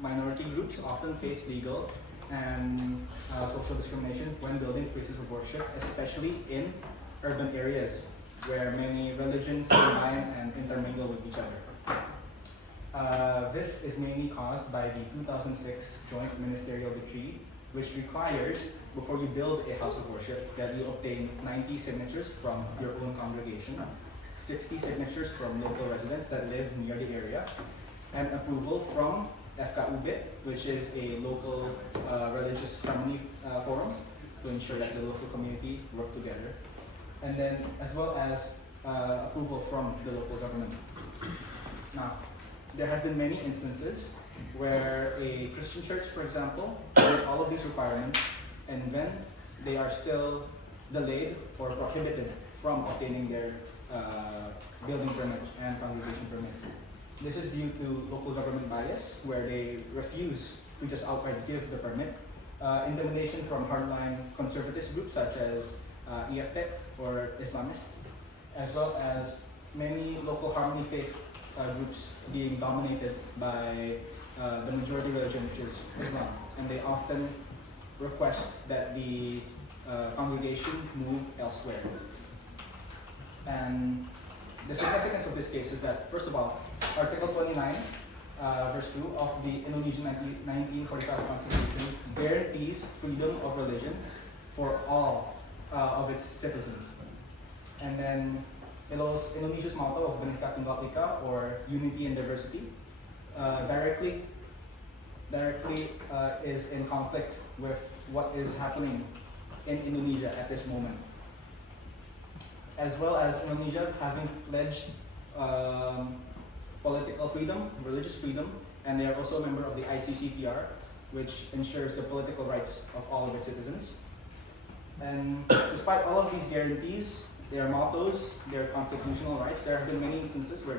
minority groups often face legal and social discrimination when building places of worship, especially in urban areas where many religions combine and intermingle with each other. This is mainly caused by the 2006 Joint Ministerial Decree, which requires, before you build a house of worship, that you obtain 90 signatures from your own congregation, 60 signatures from local residents that live near the area, and approval from FKUB, which is a local religious harmony forum to ensure that the local community work together, and then as well as approval from the local government. Now, there have been many instances where a Christian church, for example, met all of these requirements, and then they are still delayed or prohibited from obtaining their building permits and congregation permits. This is due to local government bias, where they refuse to just outright give the permit, intimidation from hardline conservatist groups such as EFP or Islamists, as well as many local harmony faith groups being dominated by the majority religion, which is Islam, and they often request that the congregation move elsewhere. And the significance of this case is that, first of all, Article 29, verse 2 of the Indonesian 1945 Constitution guarantees freedom of religion for all of its citizens. And then Indonesia's motto of Bhinneka Tunggal Ika, or unity and diversity, directly is in conflict with what is happening in Indonesia at this moment. As well as Indonesia having pledged political freedom, religious freedom, and they are also a member of the ICCPR, which ensures the political rights of all of its citizens. And despite all of these guarantees, their mottos, their constitutional rights, there have been many instances where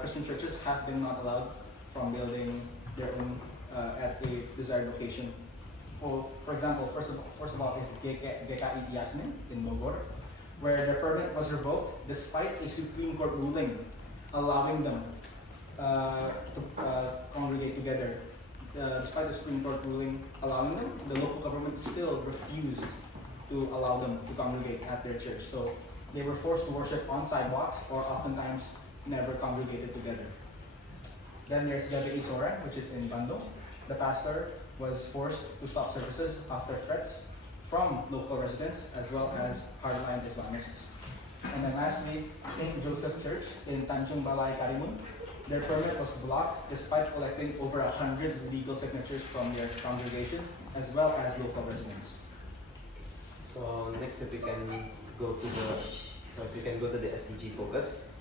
Christian churches have been not allowed from building their own at a desired location. For example, first of all is GKI Yasmin in Bogor, where their permit was revoked despite a Supreme Court ruling allowing them to congregate together. Despite the Supreme Court ruling allowing them, the local government still refused to allow them to congregate at their church. So they were forced to worship on sidewalks or oftentimes never congregated together. Then there's GBI Sora, which is in Bandung. The pastor was forced to stop services after threats from local residents as well as hardline Islamists. And then lastly, St. Joseph Church in Tanjung Balai, Karimun. Their permit was blocked despite collecting over 100 legal signatures from their congregation as well as local residents. So next, if we can go to the SDG focus.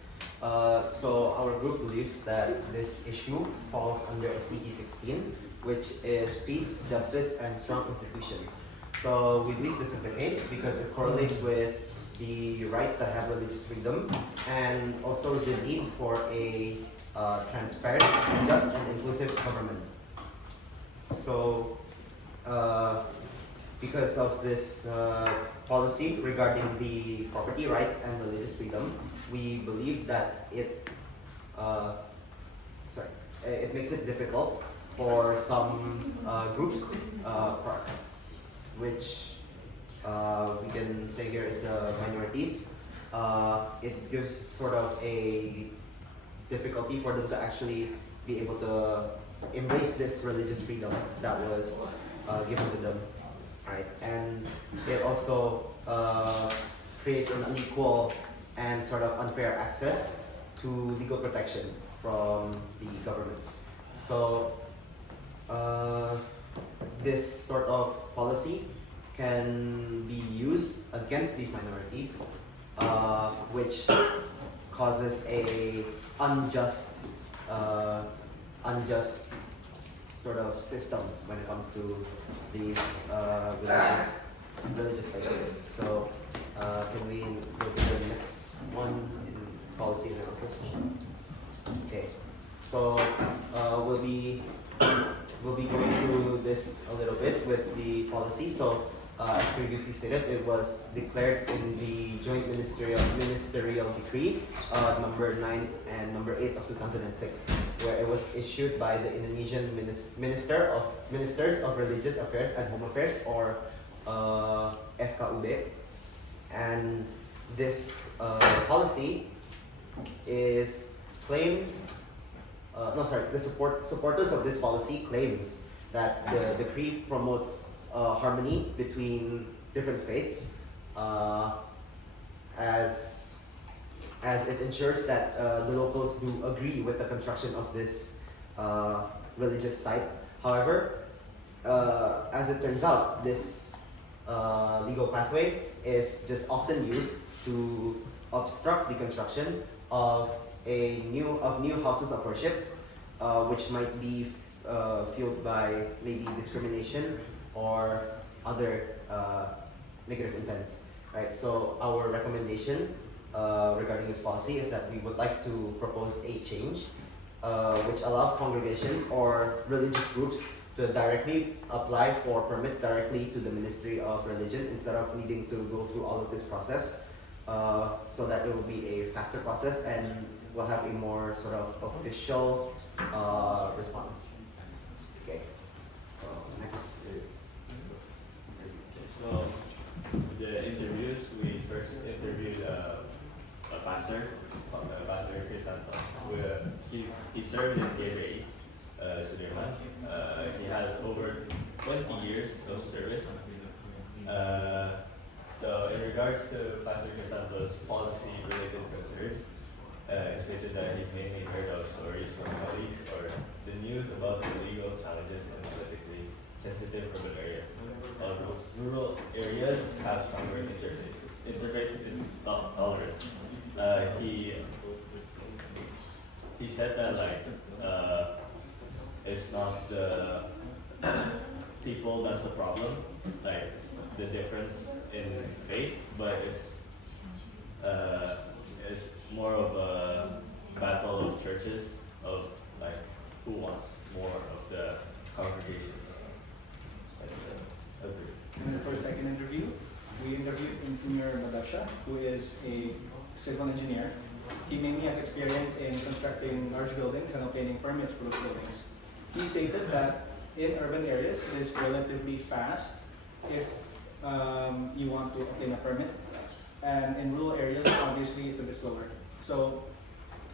So our group believes that this issue falls under SDG 16, which is peace, justice, and strong institutions. So we believe this is the case because it correlates with the right to have religious freedom and also the need for a transparent, just, and inclusive government. So because of this policy regarding the property rights and religious freedom, we believe that it makes it difficult for some groups, which we can say here is the minorities. It gives sort of a difficulty for them to actually be able to embrace this religious freedom that was given to them. Right, and it also creates an unequal and sort of unfair access to legal protection from the government. So this sort of policy can be used against these minorities, which causes a unjust sort of system when it comes to these religious places. So can we go to the next one in policy analysis? Okay. So we'll be going through this a little bit with the policy. So as previously stated, it was declared in the Joint Ministerial Decree number 9 and number 8 of 2006, where it was issued by the Indonesian Ministers of Religious Affairs and Home Affairs, or FKUB. And this policy is claimed. The supporters of this policy claims that the decree promotes harmony between different faiths, as it ensures that the locals do agree with the construction of this religious site. However, as it turns out, this legal pathway is just often used to obstruct the construction of new houses of worship, which might be fueled by maybe discrimination or other negative intents. Right. So our recommendation regarding this policy is that we would like to propose a change which allows congregations or religious groups to directly apply for permits directly to the Ministry of Religion instead of needing to go through all of this process, so that it will be a faster process and we'll have a more sort of official response. Okay, so next is. So the interviews, we first interviewed a pastor, Pastor Crisanto. He served in KBA, Suleiman. He has over 20 years of service. So in regards to Pastor Crisanto's policy-related concerns, it stated that he's mainly heard of stories from colleagues or the news about the legal challenges in politically sensitive urban areas. While rural areas have stronger interfaith tolerance. He said that it's not the people that's the problem, like the difference in faith, but it's more of a battle of churches, of like who wants more of the congregations. And then for the second interview, we interviewed Engineer Madasha, who is a civil engineer. He mainly has experience in constructing large buildings and obtaining permits for those buildings. He stated that in urban areas it is relatively fast if you want to obtain a permit, and in rural areas obviously it's a bit slower. So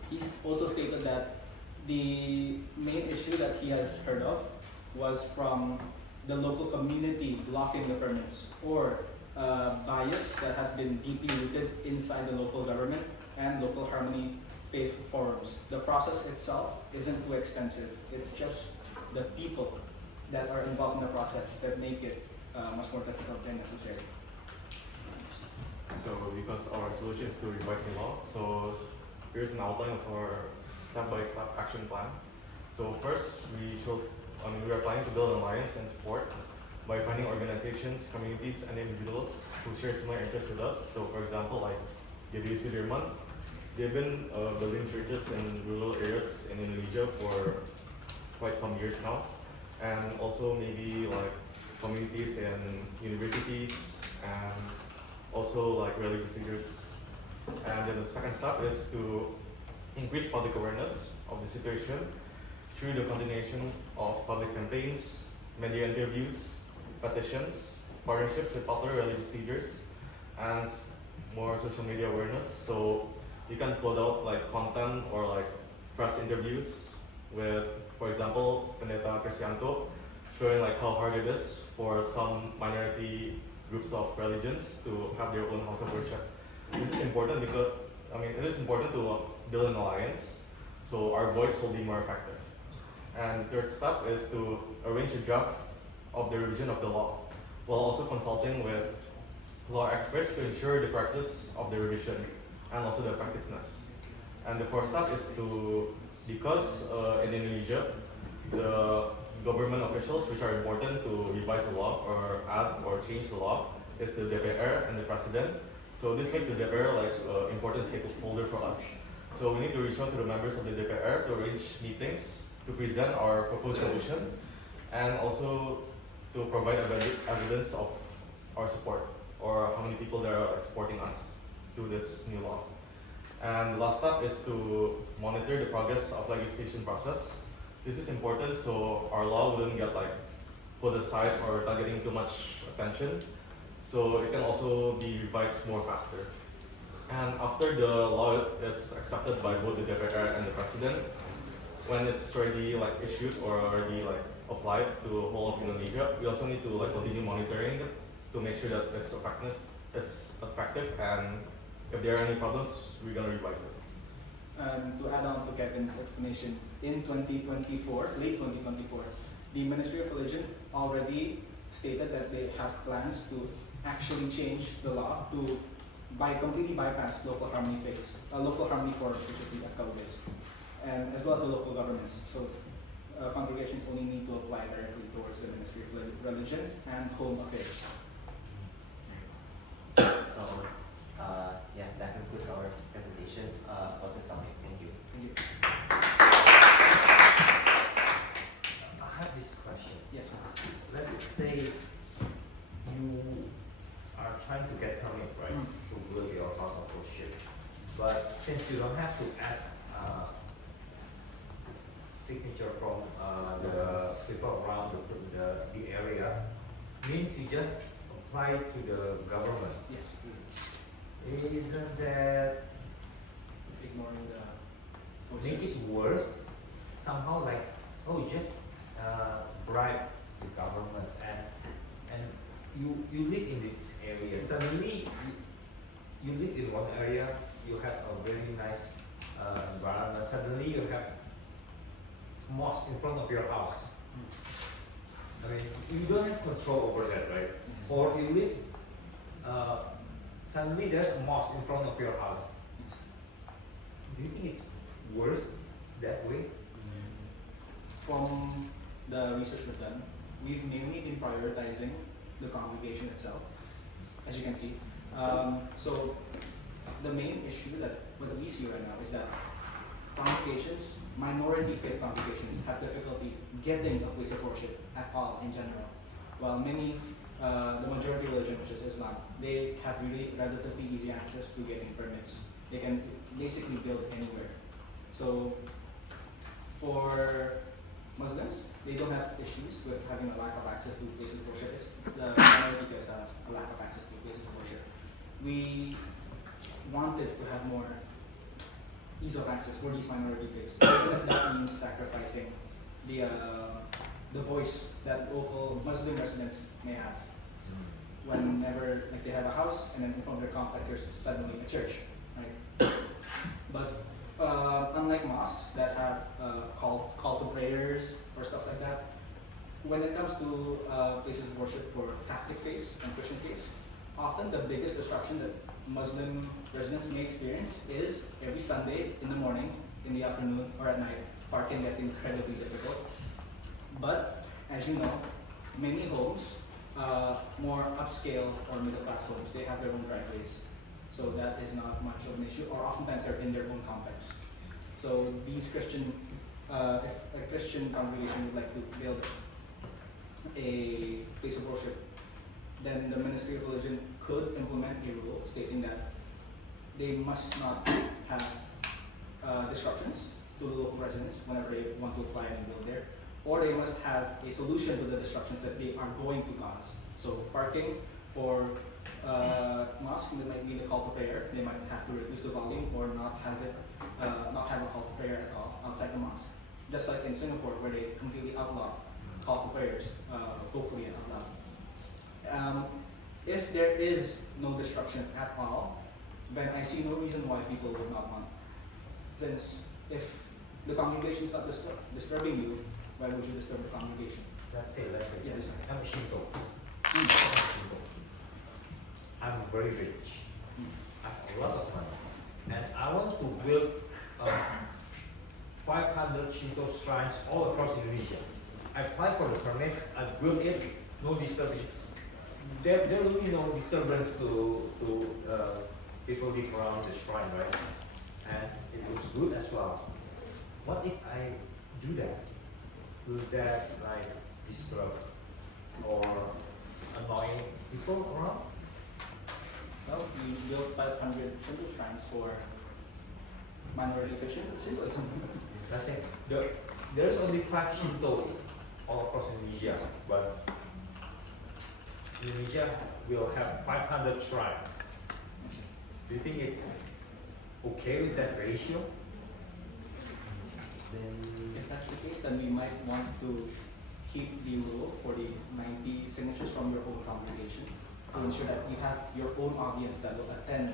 he's also stated that the main issue that he has heard of was from the local community blocking the permits, or bias that has been deeply rooted inside the local government and local harmony faith forums. The process itself isn't too extensive. It's just the people that are involved in the process that make it much more difficult than necessary. So because our solution is to revise the law, so here's an outline of our step-by-step action plan. So first, we are planning to build an alliance and support by finding organizations, communities, and individuals who share similar interests with us. So for example, like GBU Sudirman, they've been building churches in rural areas in Indonesia for quite some years now. And also maybe like communities in universities and also like religious leaders. And then the second step is to increase public awareness of the situation through the continuation of public campaigns, media interviews, petitions, partnerships with popular religious leaders, and more social media awareness. So you can put out like content or like press interviews with, for example, Pendeta Crisanto, showing like how hard it is for some minority groups of religions to have their own house of worship. This is important because, it is important to build an alliance, so our voice will be more effective. And third step is to arrange a draft of the revision of the law, while also consulting with law experts to ensure the practice of the revision and also the effectiveness. And the fourth step is because in Indonesia, the government officials which are important to revise the law or add or change the law is the DPR and the President. So this makes the DPR like important stakeholder for us. So we need to reach out to the members of the DPR to arrange meetings to present our proposed solution, and also to provide evidence of our support, or how many people there are supporting us through this new law. And the last step is to monitor the progress of legislation process. This is important so our law wouldn't get like put aside or not getting too much attention. So it can also be revised more faster. And after the law is accepted by both the DPR and the President, when it's already like issued or already like applied to the whole of Indonesia, we also need to like continue monitoring it to make sure that it's effective, and if there are any problems, we're gonna revise it. To add on to Kevin's explanation, in 2024, late 2024, the Ministry of Religion already stated that they have plans to actually change the law to completely bypass local harmony forums, which is the FCOs, and as well as the local governments. So congregations only need to apply directly towards the Ministry of Religion and Home Affairs. So, yeah, that concludes our presentation of this topic. Thank you. Thank you. I have this question. Yes, sir. Let's say you are trying to get permit, right, to build your house of worship, but since you don't have to ask signature from the people around the area, means you just apply to the government. Yes. Isn't that Ignoring the make voices. it worse? Somehow like, oh, just bribe the governments and you live in this area. Suddenly you live in one area, you have a very nice environment. Suddenly you have mosque in front of your house. I mean, you don't have control over that, right? Or you live, suddenly there's a mosque in front of your house. Do you think it's worse that way? From the research we've done, we've mainly been prioritizing the congregation itself, as you can see. So the main issue that what we see right now is that congregations, minority faith congregations, have difficulty getting a place of worship at all in general. While many, the majority religion, which is Islam, they have really relatively easy access to getting permits. They can basically build anywhere. So for Muslims, they don't have issues with having a lack of access to places of worship. It's the minority faiths have a lack of access to places of worship. We wanted to have more ease of access for these minority faiths, even if that means sacrificing the voice that local Muslim residents may have. Whenever like they have a house and then in front of their complex there's suddenly a church, right? But unlike mosques that have call to prayers or stuff like that, when it comes to places of worship for Catholic faiths and Christian faiths, often the biggest disruption that Muslim residents may experience is every Sunday in the morning, in the afternoon, or at night. Parking gets incredibly difficult. But as you know, many homes, more upscale or middle class homes, they have their own driveways. So that is not much of an issue, or oftentimes they're in their own complex. So these Christian, if a Christian congregation would like to build a place of worship, then the Ministry of Religion could implement a rule stating that they must not have disruptions to the local residents whenever they want to apply and build there, or they must have a solution to the disruptions that they are going to cause. So parking for mosque, that might be the call to prayer. They might have to reduce the volume or not have a call to prayer at all outside the mosque. Just like in Singapore, where they completely outlaw call to prayers, vocally and out loud. If there is no disruption at all, then I see no reason why people would not want. Since if the congregation is not disturbing you, why would you disturb the congregation? Let's say, Yes. I'm a Shinto. I'm very rich. I have a lot of money. And I want to build 500 Shinto shrines all across Indonesia. I applied for the permit, I built it, no disturbance. There will be no disturbance to people live around the shrine, right? And it looks good as well. What if I do that? Will that like disturb or annoying people around? Well, we built 500 Shinto shrines for minority Shintoism. That's it. There's only 5 Shinto all across Indonesia, but Indonesia will have 500 shrines. Do you think it's okay with that ratio? Then If that's the case, then we might want to keep the rule for the 90 signatures from your own congregation to ensure that you have your own audience that will attend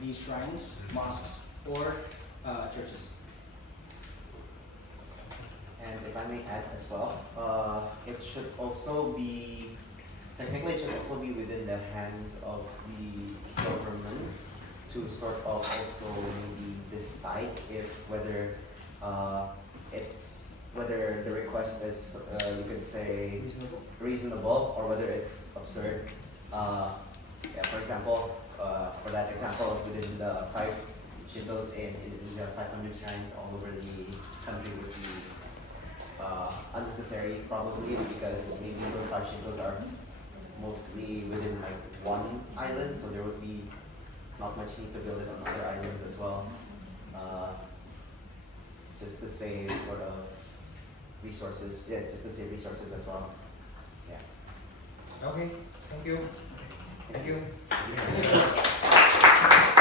these shrines, mosques, or churches. And if I may add as well, it should also be, technically it should also be within the hands of the government to sort of also maybe decide if whether whether the request is, you could say, reasonable or whether it's absurd. Yeah, for example, for that example, within the 5 Shintos in Indonesia, 500 shrines all over the country would be unnecessary probably, because maybe those 5 Shintos are mostly within like one island, so there would be not much need to build it on other islands as well. Just to save sort of resources, yeah, just to save resources as well. Yeah. Okay, thank you. Thank you. Thank you.